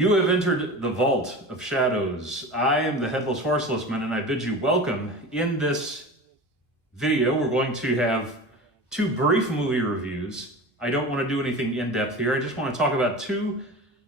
You have entered the vault of shadows. I am the Headless Horselessman, and I bid you welcome. In this video, we're going to have two brief movie reviews. I don't want to do anything in-depth here. I just want to talk about two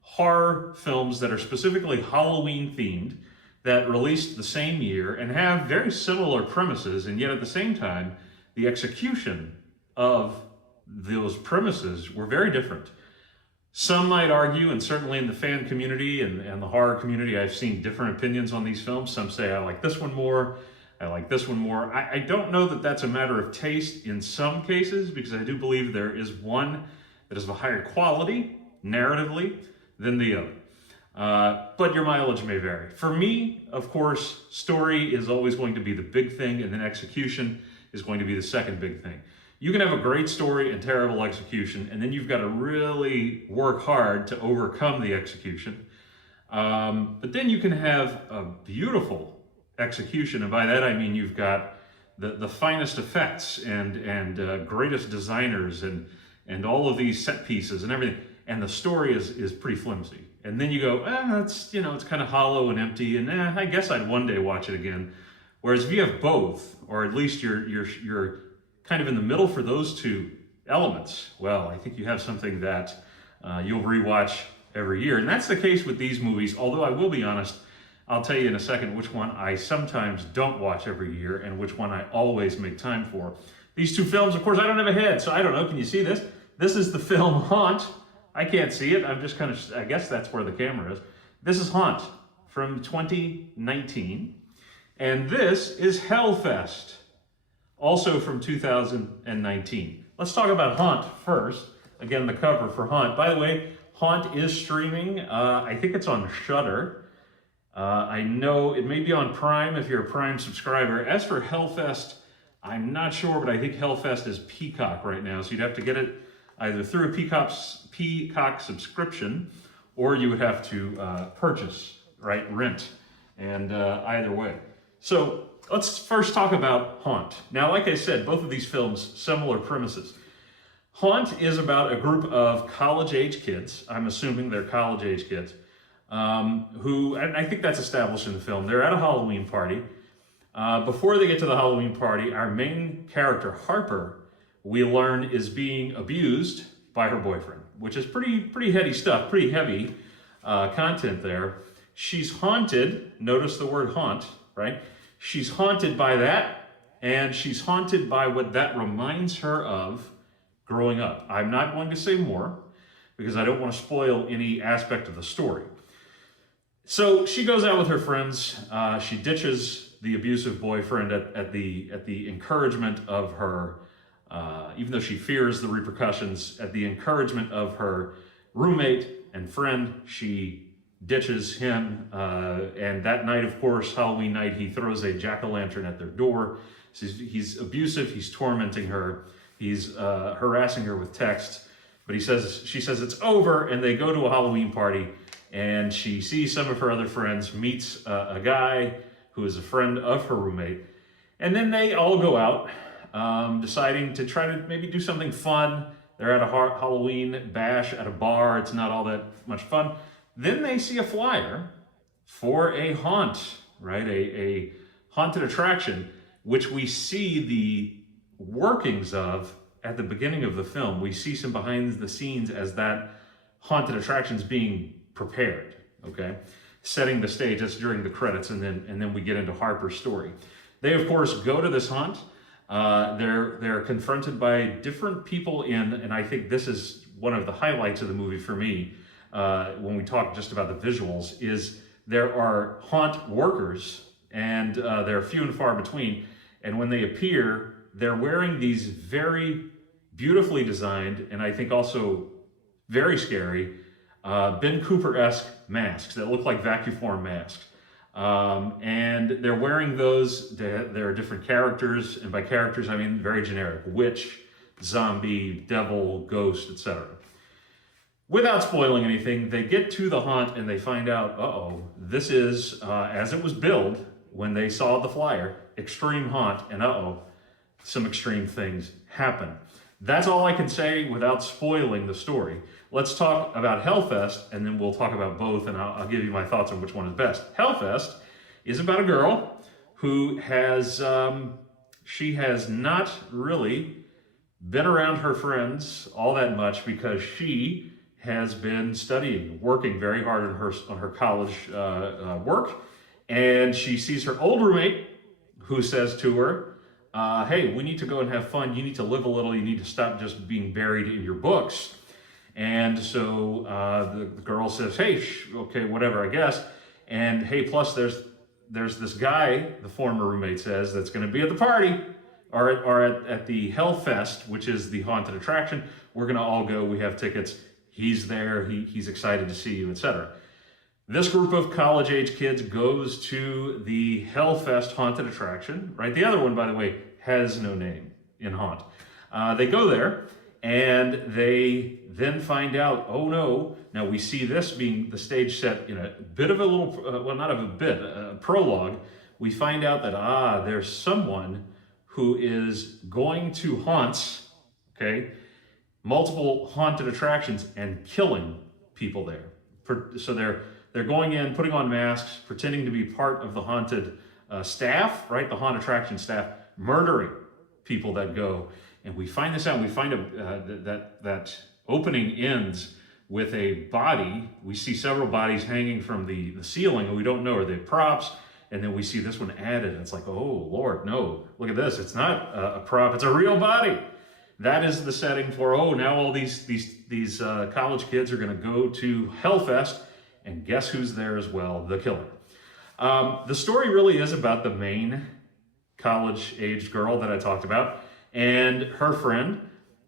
horror films that are specifically Halloween themed, that released the same year and have very similar premises, and yet at the same time, the execution of those premises were very different. Some might argue, and certainly in the fan community and the horror community, I've seen different opinions on these films. Some say, I like this one more, I like this one more. I don't know that that's a matter of taste in some cases, because I do believe there is one that is of a higher quality, narratively, than the other. But your mileage may vary. For me, of course, story is always going to be the big thing, and then execution is going to be the second big thing. You can have a great story and terrible execution, and then you've got to really work hard to overcome the execution. But then you can have a beautiful execution, and by that I mean you've got the finest effects and greatest designers and all of these set pieces and everything, and the story is pretty flimsy. And then you go, it's kind of hollow and empty, and I guess I'd one day watch it again. Whereas if you have both, or at least you're kind of in the middle for those two elements, well, I think you have something that you'll rewatch every year. And that's the case with these movies, although I will be honest, I'll tell you in a second which one I sometimes don't watch every year and which one I always make time for. These two films, of course, I don't have a head, so I don't know, can you see this? This is the film Haunt. I can't see it, I'm just kind of, I guess that's where the camera is. This is Haunt from 2019, and this is Hellfest, also from 2019. Let's talk about Haunt first. Again, the cover for Haunt. By the way, Haunt is streaming. I think it's on Shudder. I know it may be on Prime if you're a Prime subscriber. As for Hellfest, I'm not sure, but I think Hellfest is Peacock right now, so you'd have to get it either through a Peacock subscription, or you would have to purchase, right, rent, and either way. So let's first talk about Haunt. Now, like I said, both of these films, similar premises. Haunt is about a group of college-age kids, I'm assuming they're college-age kids, who, and I think that's established in the film, they're at a Halloween party. Before they get to the Halloween party, our main character, Harper, we learn is being abused by her boyfriend, which is pretty heady stuff, pretty heavy content there. She's haunted, notice the word haunt, right? She's haunted by that, and she's haunted by what that reminds her of growing up. I'm not going to say more, because I don't want to spoil any aspect of the story. So she goes out with her friends, she ditches the abusive boyfriend at the encouragement of her, even though she fears the repercussions, at the encouragement of her roommate and friend, she ditches him, and that night, of course, Halloween night, he throws a jack-o'-lantern at their door. He's abusive, he's tormenting her, he's harassing her with texts, but she says it's over, and they go to a Halloween party, and she sees some of her other friends, meets a guy who is a friend of her roommate, and then they all go out, deciding to try to maybe do something fun. They're at a Halloween bash at a bar, it's not all that much fun. Then they see a flyer for a haunt, right? A haunted attraction, which we see the workings of at the beginning of the film. We see some behind the scenes as that haunted attraction is being prepared, okay? Setting the stage, that's during the credits, and then we get into Harper's story. They, of course, go to this haunt. They're confronted by different people and I think this is one of the highlights of the movie for me, when we talk just about the visuals, is there are haunt workers, and they're few and far between, and when they appear, they're wearing these very beautifully designed, and I think also very scary, Ben Cooper-esque masks that look like vacuform masks. And they're wearing those, there are different characters, and by characters I mean very generic, witch, zombie, devil, ghost, etc. Without spoiling anything, they get to the haunt and they find out, this is, as it was billed when they saw the flyer, extreme haunt, and some extreme things happen. That's all I can say without spoiling the story. Let's talk about Hellfest, and then we'll talk about both, and I'll give you my thoughts on which one is best. Hellfest is about a girl who has, she has not really been around her friends all that much because she has been studying, working very hard on her college work, and she sees her old roommate who says to her, hey, we need to go and have fun. You need to live a little. You need to stop just being buried in your books. And so the girl says, hey, okay, whatever, I guess. And hey, plus there's this guy, the former roommate says, that's going to be at the party or at the Hellfest, which is the haunted attraction. We're going to all go. We have tickets. He's there. He's excited to see you, etc. This group of college-age kids goes to the Hellfest haunted attraction, right? The other one, by the way, has no name in Haunt. They go there, and they then find out, oh no, now we see this being the stage set in a bit of a little, well, not of a bit, a prologue. We find out that, there's someone who is going to haunts, okay, multiple haunted attractions and killing people there. So they're going in, putting on masks, pretending to be part of the haunted staff, right? The haunt attraction staff, murdering people that go. And we find this out. We find that opening ends with a body. We see several bodies hanging from the ceiling, and we don't know, are they props? And then we see this one added. It's like, oh, Lord, no. Look at this. It's not a prop. It's a real body. That is the setting for, oh, now all these college kids are going to go to Hellfest. And guess who's there as well? The killer. The story really is about the main college-aged girl that I talked about and her friend,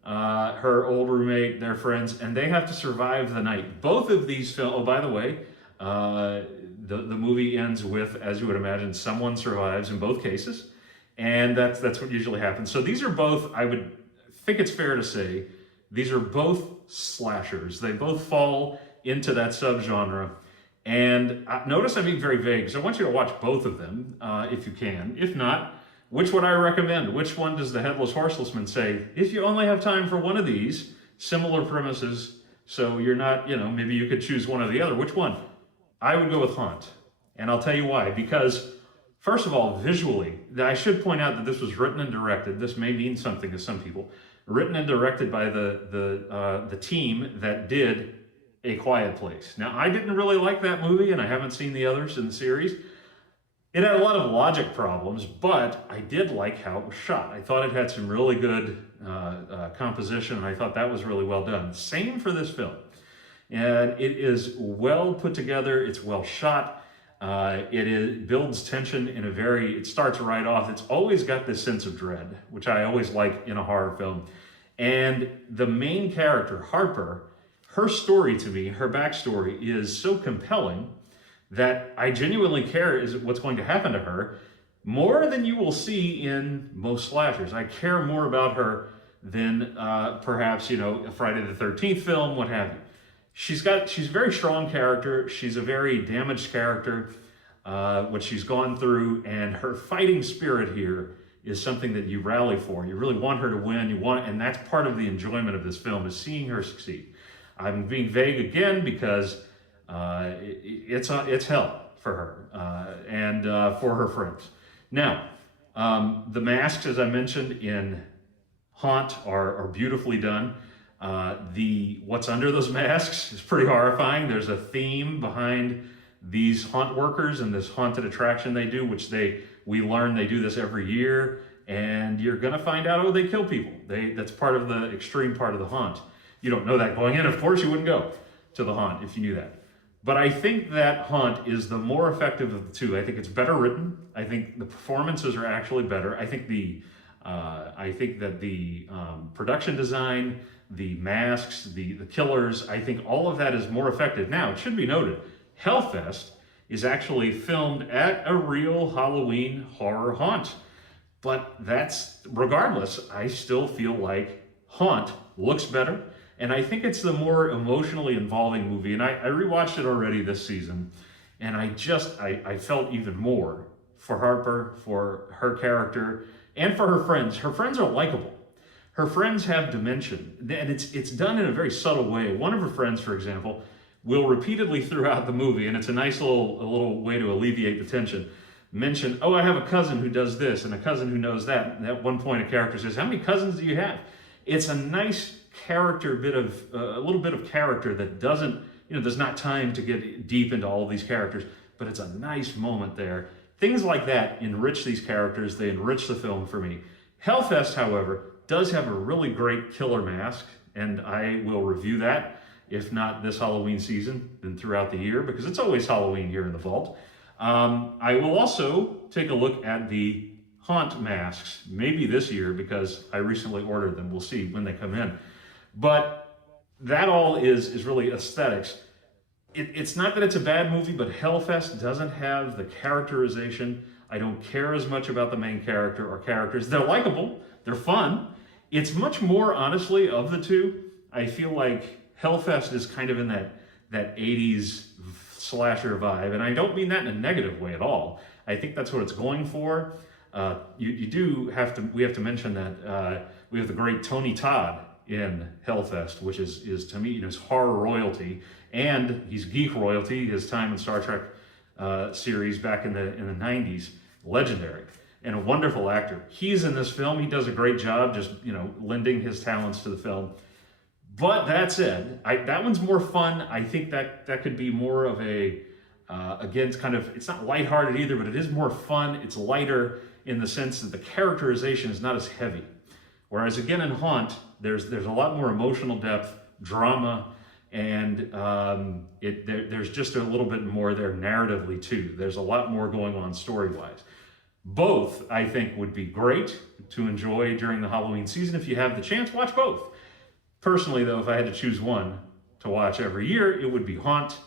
her old roommate, their friends, and they have to survive the night. Both of these films, oh, by the way, the movie ends with, as you would imagine, someone survives in both cases, and that's what usually happens. So these are both, I would think it's fair to say, these are both slashers. They both fall into that subgenre. And notice I'm being very vague, because I want you to watch both of them, if you can. If not, which would I recommend? Which one does the Headless Horselessman say, if you only have time for one of these, similar premises, so you're not, maybe you could choose one or the other, which one? I would go with Haunt. And I'll tell you why. Because, first of all, visually, I should point out that this was written and directed. This may mean something to some people. Written and directed by the team that did A Quiet Place. Now, I didn't really like that movie, and I haven't seen the others in the series. It had a lot of logic problems, but I did like how it was shot. I thought it had some really good composition, and I thought that was really well done. Same for this film. And it is well put together, it's well shot. It builds tension in it starts right off. It's always got this sense of dread, which I always like in a horror film. And the main character, Harper, her story to me, her backstory is so compelling that I genuinely care is what's going to happen to her more than you will see in most slashers. I care more about her than perhaps, a Friday the 13th film, what have you. She's a very strong character. She's a very damaged character, what she's gone through, and her fighting spirit here is something that you rally for. You really want her to win. And that's part of the enjoyment of this film, is seeing her succeed. I'm being vague again because it's hell for her and for her friends. Now, the masks, as I mentioned in Haunt, are beautifully done. What's under those masks is pretty horrifying. There's a theme behind these haunt workers and this haunted attraction they do, which we learn they do this every year, and you're gonna find out, they kill people. That's part of the extreme part of the haunt. You don't know that going in, of course you wouldn't go to the haunt if you knew that. But I think that Haunt is the more effective of the two. I think it's better written. I think the performances are actually better. I think that the production design, the masks, the killers, I think all of that is more effective. Now, it should be noted, Hellfest is actually filmed at a real Halloween horror haunt. But regardless, I still feel like Haunt looks better. And I think it's the more emotionally involving movie. And I rewatched it already this season. And I felt even more for Harper, for her character, and for her friends. Her friends are likable. her friends have dementia, and it's done in a very subtle way. One of her friends, for example, will repeatedly throughout the movie, and it's a nice little way to alleviate the tension, mention, oh, I have a cousin who does this and a cousin who knows that. And at one point, a character says, how many cousins do you have? It's a nice character a little bit of character that doesn't, there's not time to get deep into all of these characters, but it's a nice moment there. Things like that enrich these characters. They enrich the film for me. Hellfest, however, does have a really great killer mask, and I will review that, if not this Halloween season, then throughout the year, because it's always Halloween here in the vault. I will also take a look at the Haunt masks, maybe this year, because I recently ordered them. We'll see when they come in. But that all is really aesthetics. It's not that it's a bad movie, but Hellfest doesn't have the characterization. I don't care as much about the main character or characters. They're likable, they're fun. It's much more, honestly, of the two. I feel like Hellfest is kind of in that 80s slasher vibe, and I don't mean that in a negative way at all. I think that's what it's going for. We have to mention that we have the great Tony Todd in Hellfest, which is to me, is horror royalty, and he's geek royalty. His time in Star Trek series back in the 90s, legendary, and a wonderful actor. He's in this film. He does a great job just lending his talents to the film. But that said, that one's more fun. I think that could be more of a, again, it's not lighthearted either, but it is more fun. It's lighter in the sense that the characterization is not as heavy. Whereas again in Haunt, there's a lot more emotional depth, drama, and there's just a little bit more there narratively too. There's a lot more going on story-wise. Both, I think, would be great to enjoy during the Halloween season. If you have the chance, watch both. Personally, though, if I had to choose one to watch every year, it would be Haunt.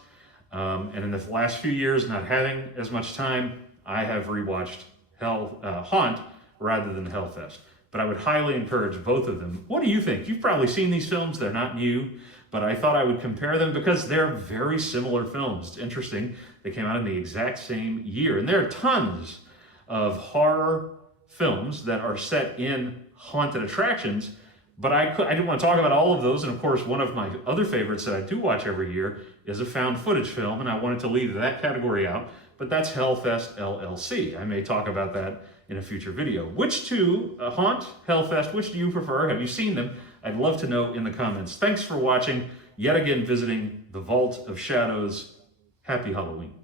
And in the last few years, not having as much time, I have rewatched Haunt rather than Hellfest. But I would highly encourage both of them. What do you think? You've probably seen these films. They're not new, but I thought I would compare them because they're very similar films. It's interesting. They came out in the exact same year. And there are tons of horror films that are set in haunted attractions, but I didn't want to talk about all of those. And of course, one of my other favorites that I do watch every year is a found footage film, and I wanted to leave that category out, but that's Hellfest LLC. I may talk about that in a future video. Which two, Haunt, Hellfest, which do you prefer? Have you seen them? I'd love to know in the comments. Thanks for watching, yet again visiting the Vault of Shadows. Happy Halloween.